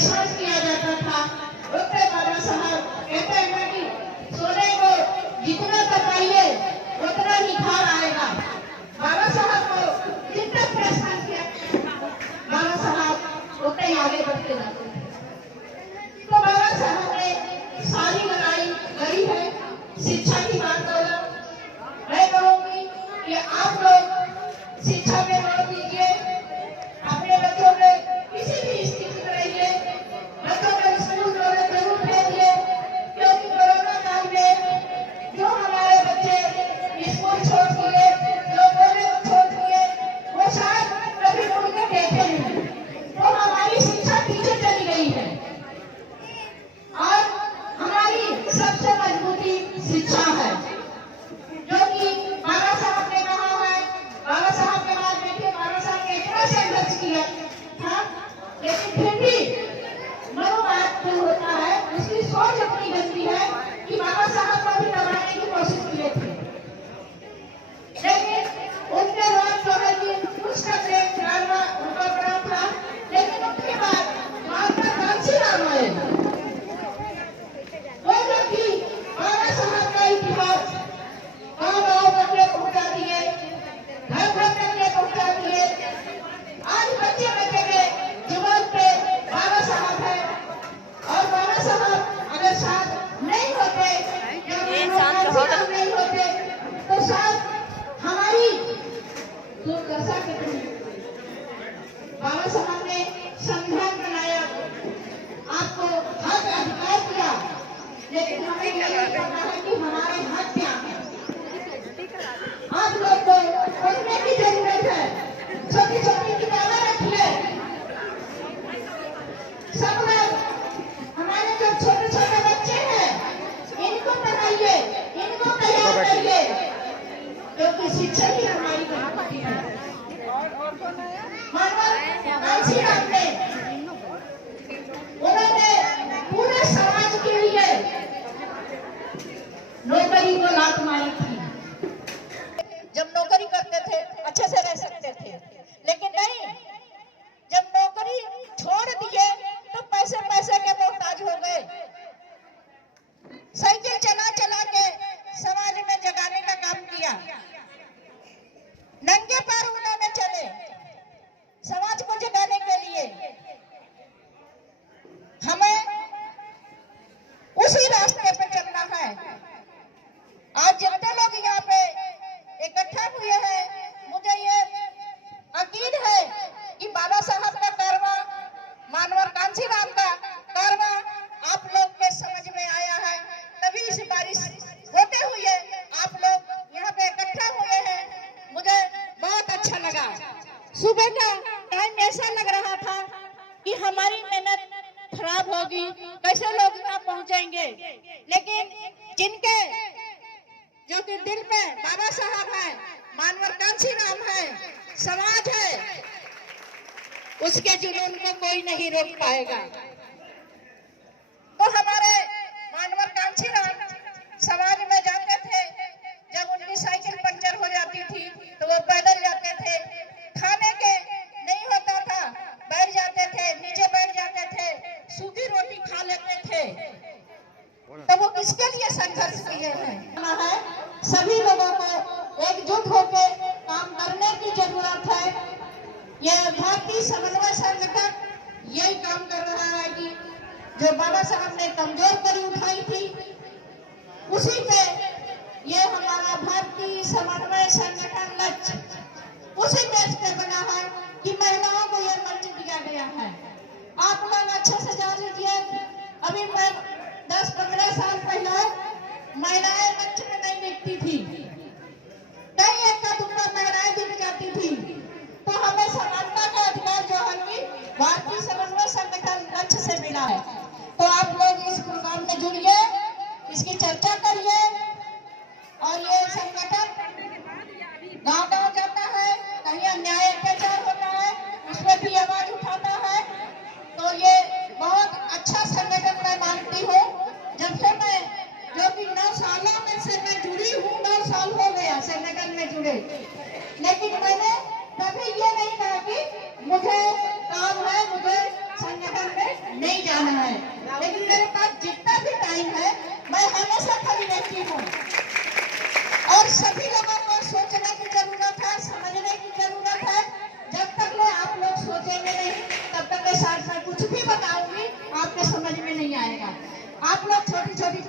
परेशान किया जाता था, उसके बाबा साहब कहते हैं कि सोने को जितना बताइए उतना ही खार आएगा। बाबा साहब को जितना परेशान किया बाबा साहब उतना ही आगे बढ़ते जाते थे। तो बाबा साहब ने सारी लड़ाई लड़ी है शिक्षा की बात बोला। मैं कहूंगी कि आप लोग शिक्षा में जोर दीजिए, अपने बच्चों में किसी भी स्थिति में रहिए, बच्चों को स्कूल जरूर भेजिए, क्योंकि कोरोना काल में जो हमारे बच्चे स्कूल छोड़ दिए, जो कॉलेज छोड़ दिए, वो शायद कभी मुड़ के देखे नहीं। तो हमारी शिक्षा पीछे चली गई है और हमारी सबसे मजबूती शिक्षा है, जो कि बाबा साहब ने कहा है। बाबा साहब के बाद देखिए बाबा साहब ने इतना संघर्ष किया था, लेकिन फिर भी मनोबात जो होता है उसकी सोच इतनी गंदी है कि बाबा साहब को भी दबाने की कोशिश किए थे, लेकिन उनके बाद जो है कि उसका प्रेम जानना उनका बड़ा था। लेकिन उसके बाद महात्मा कांशीराम आए, वो व्यक्ति बाबा साहब का इतिहास गाँव-गाँव करके पहुंचा दिए, घर-घर करके पहुंचा दिए। आज बच्चे के जुबान पे बाबा साहब है, और बाबा साहब अगर साथ नहीं होते या नहीं होते तो शायद हमारी दुर्दशा कितनी। बाबा साहब ने संविधान बनाया, आपको हक अधिकार दिया, लेकिन हमें ये करना है कि हमारे हक क्या है। आप लोग को पढ़ने की जरूरत है, छोटी छोटी किताबें रखिए। सब लोग हमारे जो छोटे छोटे बच्चे हैं इनको पढ़ाइए, इनको तैयार करिए, क्योंकि शिक्षा ही हमारी मजबूती है। महात्मा कांशीराम ने उन्होंने पूरे समाज के लिए नौकरी को लात मारी थी। जब नौकरी करते थे अच्छे से रह सकते थे, लेकिन नहीं, जब नौकरी छोड़ दिए तो पैसे पैसे के मोहताज हो गए। साइकिल चला चला के समाज में जगाने का काम किया, नंगे पैर उन्होंने चले समाज को जगाने के लिए। हमें उसी रास्ते पे चलना है। आज जितने लोग यहाँ पे इकट्ठा हुए हैं, मुझे ये यकीन है कि बाबा साहब का कारवा, मानवर कांशीराम का कारवा आप लोग के समझ में आया है, तभी इस बारिश होते हुए आप लोग यहाँ पे इकट्ठा हुए हैं। मुझे बहुत अच्छा लगा। सुबह का टाइम ऐसा लग रहा था कि हमारी मेहनत खराब होगी, कैसे लोग यहाँ पहुंचेंगे, लेकिन जिनके जो कि दिल में बाबा साहब है, मानवर कांशीराम है, समाज है, उसके जुनून को कोई नहीं रोक पाएगा। तो हमारे मानवर कांशीराम समाज में जाते थे, जब उनकी साइकिल पंचर हो जाती थी तो वो पैदल जाते थे, खाने के नहीं होता था बैठ जाते थे, नीचे बैठ जाते थे, सूखी रोटी खा लेते थे। तो वो किसके लिए संघर्ष किए हैं? सभी लोगों को एकजुट होकर काम करने की जरूरत है। यह भारतीय समन्वय संगठन यही काम कर रहा है कि जो बाबा साहब ने कमजोर कड़ी उठाई थी, उसी पे ये हमारा भारतीय समन्वय संगठन लक्ष्य उसी बेस पे बना है कि महिलाओं को यह मंच दिया गया है। आप लोग अच्छे से जान लीजिए, अभी मैं 10-15 साल पहले महिलाएं मंच में नहीं दिखती थी, कहीं एक का दुक्का महिलाएं दिख जाती थी। तो हमें समानता का अधिकार जो है कि भारतीय समन्वय संगठन लक्ष्य से मिला है। तो आप लोग इस प्रोग्राम में जुड़िए, इसकी चर्चा करिए, और ये संगठन गांव-गांव जाता है, कहीं अन्याय अत्याचार होता है उस पर भी आवाज उठाता है। तो ये बहुत अच्छा संगठन मैं मानती हूँ। जब से मैं जो कि 9 सालों में से मैं जुड़ी हूँ, 9 साल हो गया संगठन में जुड़े, लेकिन मैंने कभी ये नहीं कहा कि मुझे काम है, मुझे जाना है, लेकिन मेरे पास जितना भी टाइम है मैं हमेशा खड़ी रहती हूँ। और सभी लोगों को सोचने की जरूरत है, समझने की जरूरत है। जब तक मैं आप लोग सोचेंगे नहीं तब तक मैं साथ में कुछ भी बताऊंगी आपके समझ में नहीं आएगा। आप लोग छोटी छोटी